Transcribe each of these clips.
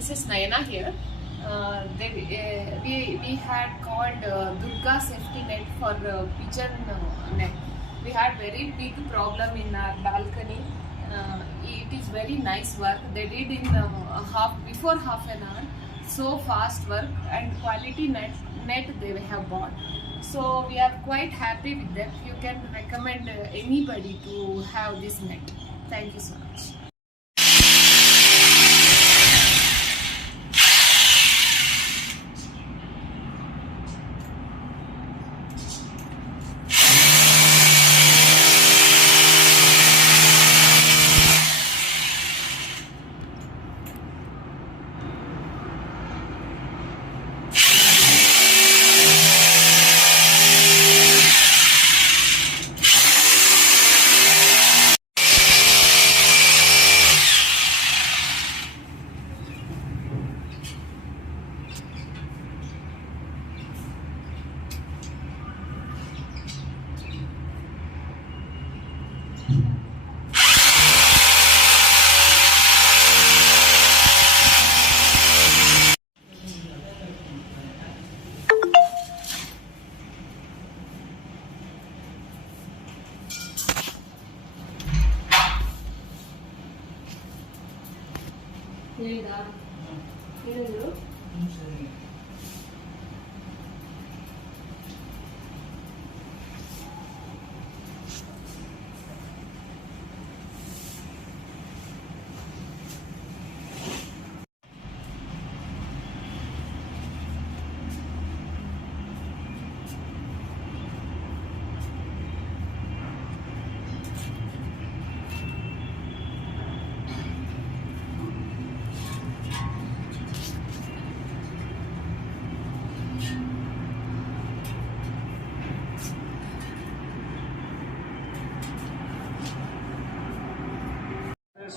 This is Nayana here. We had called Durga safety net for pigeon net. We had very big problem in our balcony. It is very nice work. They did in before half an hour. So fast work and quality net they have bought. So we are quite happy with them. You can recommend anybody to have this net. Thank you so much.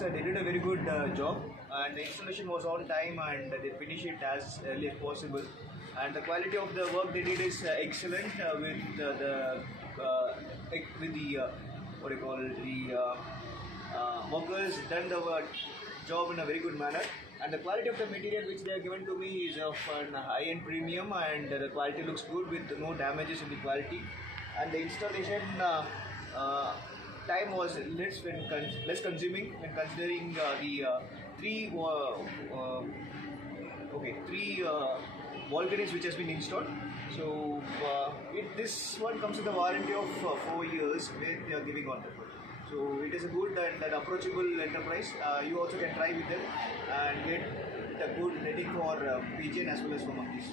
They did a very good job, and the installation was on time, and they finished it as early as possible. And the quality of the work they did is excellent with the what do you call it, the workers done the job in a very good manner. And the quality of the material which they are given to me is of a high-end premium, and the quality looks good with no damages in the quality. And the installation time was less consuming when considering the three balconies which has been installed. So this one comes with a warranty of 4 years where they are giving on the product. So it is a good and approachable enterprise. You also can try with them and get a good netting for pigeon as well as for monkeys.